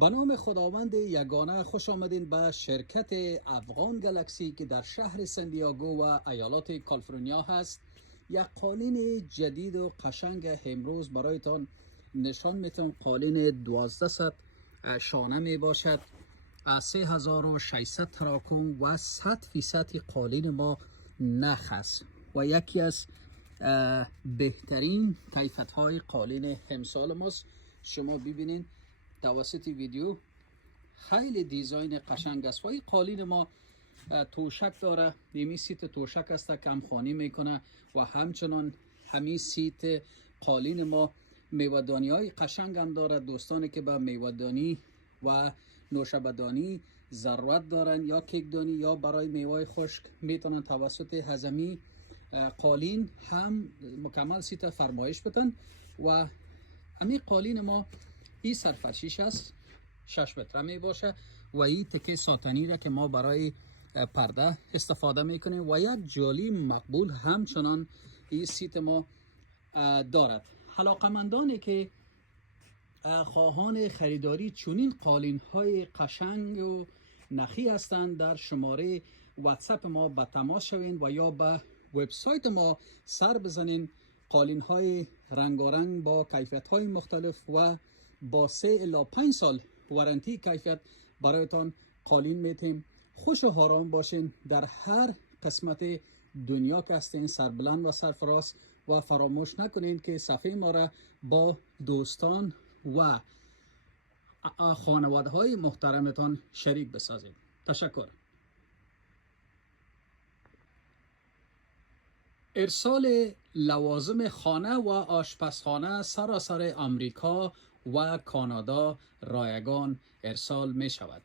به نام خداوند یگانه، خوش آمدین به شرکت افغان گلکسی که در شهر سندیاگو و ایالات کالیفرنیا هست. یک قالین جدید و قشنگ امروز برایتان نشان میتون. قالین 1200 شانه می باشد، 3600 تراکم و 100% قالین ما نخ است و یکی از بهترین کیفیت های قالین امسال ماست. شما ببینین توسط ویدیو خیلی دیزاین قشنگ است و این قالین ما توشک داره. این سیت توشک است، کمخوانی میکنه و همچنان همین سیت قالین ما میوه‌دانی های قشنگ هم داره. دوستانی که به میوه‌دانی و نوشابه‌دانی ضرورت دارن یا کیکدانی یا برای میوه خشک میتونن توسط هضمی قالین هم مکمل سیت فرمایش بدن. و همین قالین ما این سرفرشیش است، 6 متره می باشه و این تکه ساتنی را که ما برای پرده استفاده میکنیم و یک جالی مقبول همچنان این سیت ما دارد. علاقمندانی که خواهان خریداری چنین قالین های قشنگ و نخی هستند، در شماره واتساپ ما به تماس شوین و یا به وبسایت ما سر بزنین. قالین های رنگارنگ با کیفیت های مختلف و با 3 الی 5 سال وارنتی کیفیت برایتان قالین میتیم. خوش و آرام باشین در هر قسمت دنیا که هستین، سربلند و سرفراز. و فراموش نکنین که صفحه ما را با دوستان و خانواده های محترمتان شریک بسازید. تشکر. ارسال لوازم خانه و آشپزخانه سراسر آمریکا و کانادا رایگان ارسال می شود.